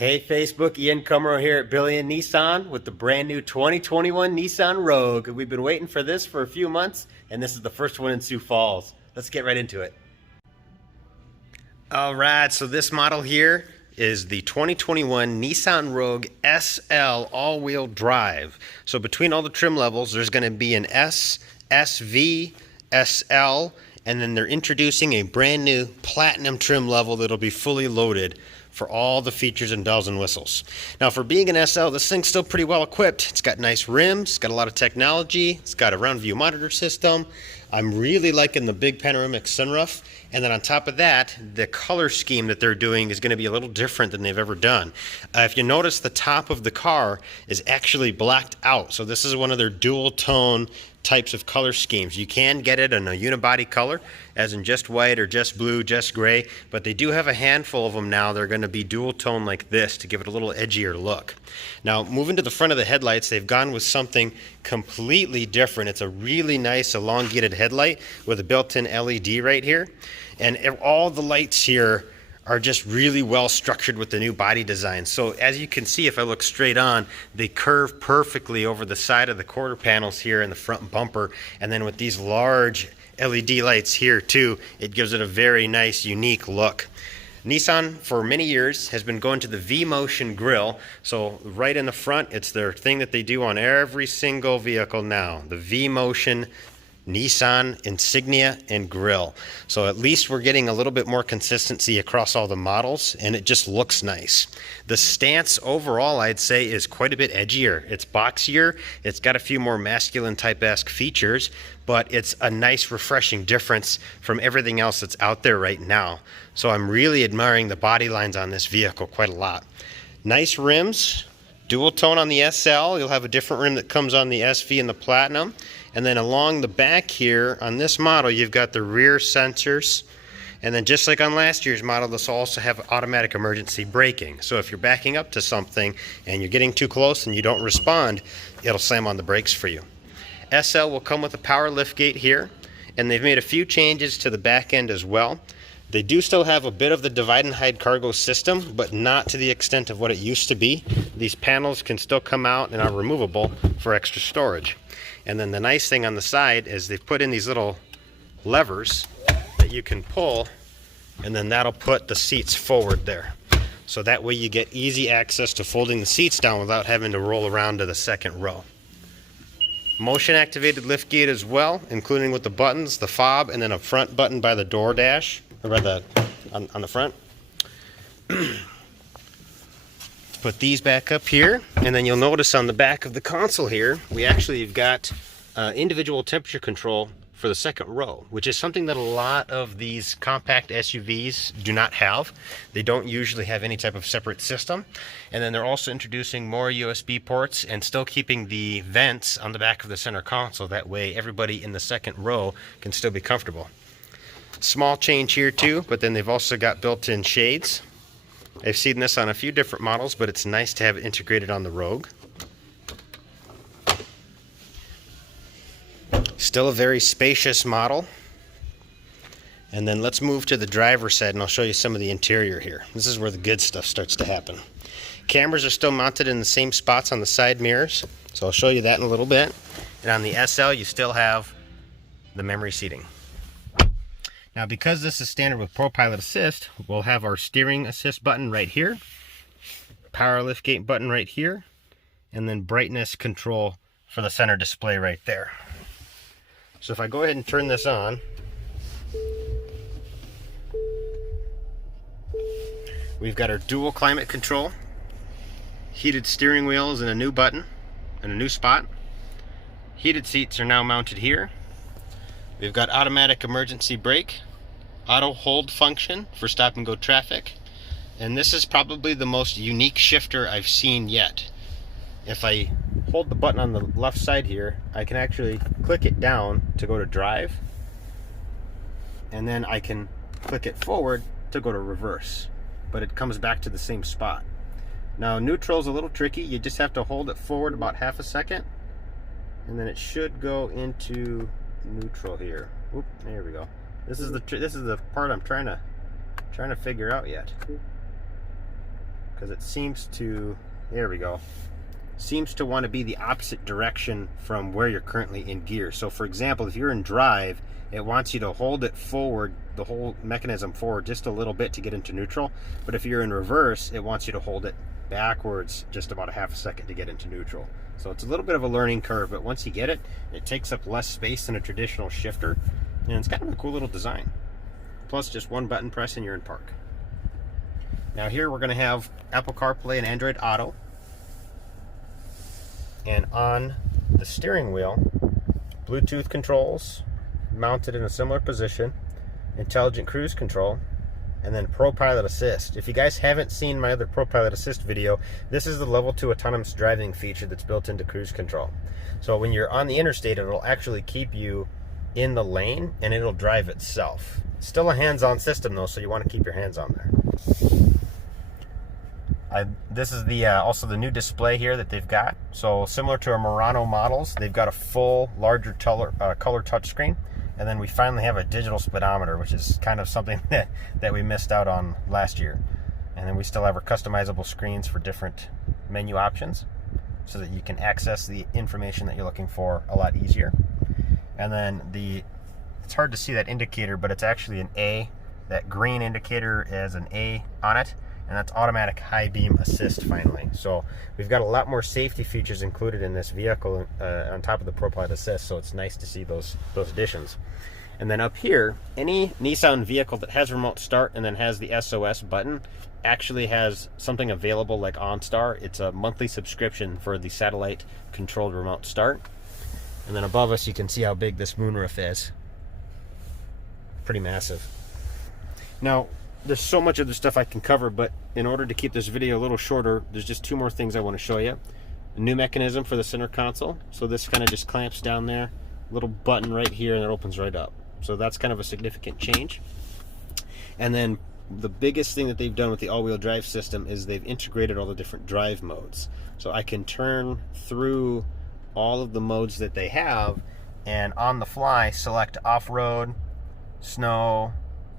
Hey Facebook, Ian Cumro here at Billy and Nissan with the brand new 2021 Nissan Rogue. We've been waiting for this for a few months, and this is the first one in Sioux Falls. Let's get right into it. All right, so this model here is the 2021 Nissan Rogue SL all-wheel drive. So between all the trim levels, there's going to be an S, SV, SL, and then they're introducing a brand new platinum trim level that'll be fully loaded for all the features and bells and whistles. Now, for being an SL, this thing's still pretty well equipped. It's got nice rims, it's got a lot of technology, it's got a round view monitor system. I'm really liking the big panoramic sunroof, and then on top of that, the color scheme that they're doing is going to be a little different than they've ever done. If you notice, the top of the car is actually blacked out, so this is one of their dual tone types of color schemes. You can get it in a unibody color, as in just white or just blue, just gray, but they do have a handful of them now. They're going to be dual tone like this to give it a little edgier look. Now, moving to the front of the headlights, they've gone with something completely different. It's a really nice elongated headlight with a built-in LED right here, and all the lights here are just really well structured with the new body design. So as you can see, if I look straight on, they curve perfectly over the side of the quarter panels here in the front bumper, and then with these large LED lights here too, it gives it a very nice, unique look. Nissan for many years has been going to the V-Motion grille. So right in the front, it's their thing that they do on every single vehicle now, the V-Motion Nissan insignia and grille. So at least we're getting a little bit more consistency across all the models, and it just looks nice. The stance overall, I'd say, is quite a bit edgier. It's boxier, it's got a few more masculine type-esque features, but it's a nice refreshing difference from everything else that's out there right now. So I'm really admiring the body lines on this vehicle quite a lot. Nice rims, dual tone on the SL. You'll have a different rim that comes on the SV and the Platinum. And then along the back here on this model, you've got the rear sensors. And then just like on last year's model, this will also have automatic emergency braking. So if you're backing up to something and you're getting too close and you don't respond, it'll slam on the brakes for you. SL will come with a power liftgate here, and they've made a few changes to the back end as well. They do still have a bit of the divide and hide cargo system, but not to the extent of what it used to be. These panels can still come out and are removable for extra storage. And then the nice thing on the side is they've put in these little levers that you can pull, and then that'll put the seats forward there. So that way you get easy access to folding the seats down without having to roll around to the second row. Motion activated liftgate as well, including with the buttons, the fob, and then a front button by the door dash, or by the on the front. Put these back up here, and then you'll notice on the back of the console here, we actually have got individual temperature control for the second row, which is something that a lot of these compact SUVs do not have. They don't usually have any type of separate system. And then they're also introducing more USB ports and still keeping the vents on the back of the center console. That way everybody in the second row can still be comfortable. Small change here too, but then they've also got built-in shades. I've seen this on a few different models, but it's nice to have it integrated on the Rogue. Still a very spacious model. And then let's move to the driver's side, and I'll show you some of the interior here. This is where the good stuff starts to happen. Cameras are still mounted in the same spots on the side mirrors, so I'll show you that in a little bit. And on the SL, you still have the memory seating. Now, because this is standard with ProPilot Assist, we'll have our steering assist button right here, power liftgate button right here, and then brightness control for the center display right there. So if I go ahead and turn this on, we've got our dual climate control, heated steering wheels and a new button and a new spot. Heated seats are now mounted here. We've got automatic emergency brake, auto hold function for stop and go traffic, and this is probably the most unique shifter I've seen yet. If I hold the button on the left side here, I can actually click it down to go to drive, and then I can click it forward to go to reverse, but it comes back to the same spot. Now, neutral is a little tricky. You just have to hold it forward about half a second, and then it should go into neutral here. Oop, there we go. This is the part I'm trying to figure out yet. because it seems to, there we go, seems to want to be the opposite direction from where you're currently in gear. So for example, if you're in drive, it wants you to hold it forward, the whole mechanism forward just a little bit to get into neutral. But if you're in reverse, it wants you to hold it backwards just about a half a second to get into neutral. So it's a little bit of a learning curve, but once you get it, it takes up less space than a traditional shifter, and it's kind of a cool little design. Plus just one button press and you're in park. Now here we're going to have Apple CarPlay and Android Auto. And on the steering wheel, Bluetooth controls mounted in a similar position, intelligent cruise control, and then ProPilot Assist. If you guys haven't seen my other ProPilot Assist video, this is the level 2 autonomous driving feature that's built into cruise control. So when you're on the interstate, it'll actually keep you in the lane and it'll drive itself. Still a hands-on system though, so you want to keep your hands on there. This is the also the new display here that they've got. So similar to our Murano models, they've got a full, larger color touchscreen. And then we finally have a digital speedometer, which is kind of something that we missed out on last year. And then we still have our customizable screens for different menu options so that you can access the information that you're looking for a lot easier. And then it's hard to see that indicator, but it's actually an A. That green indicator is an A on it, and that's automatic high beam assist finally. So we've got a lot more safety features included in this vehicle on top of the ProPilot Assist, so it's nice to see those additions. And then up here, any Nissan vehicle that has remote start and then has the SOS button actually has something available like OnStar. It's a monthly subscription for the satellite controlled remote start. And then above us you can see how big this moonroof is. Pretty massive. Now, there's so much other stuff I can cover, but in order to keep this video a little shorter, there's just two more things I want to show you. A new mechanism for the center console. So this kind of just clamps down there, little button right here, and it opens right up. So that's kind of a significant change. And then the biggest thing that they've done with the all-wheel drive system is they've integrated all the different drive modes. So I can turn through all of the modes that they have and on the fly select off-road, snow,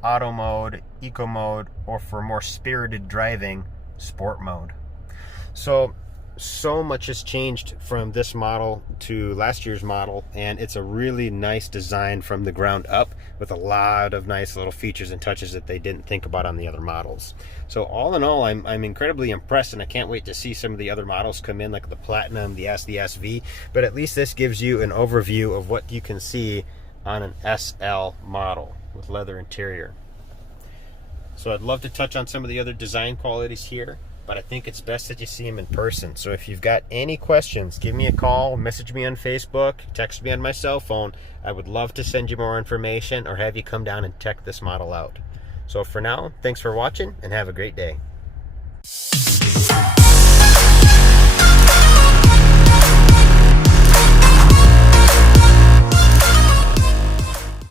auto mode, eco mode, or for more spirited driving, sport mode. So much has changed from this model to last year's model, and it's a really nice design from the ground up with a lot of nice little features and touches that they didn't think about on the other models. So all in all, I'm incredibly impressed, and I can't wait to see some of the other models come in, like the Platinum, the S, the SV, but at least this gives you an overview of what you can see on an SL model with leather interior. So I'd love to touch on some of the other design qualities here, but I think it's best that you see them in person. So if you've got any questions, give me a call, message me on Facebook, text me on my cell phone. I would love to send you more information or have you come down and check this model out. So for now, thanks for watching and have a great day.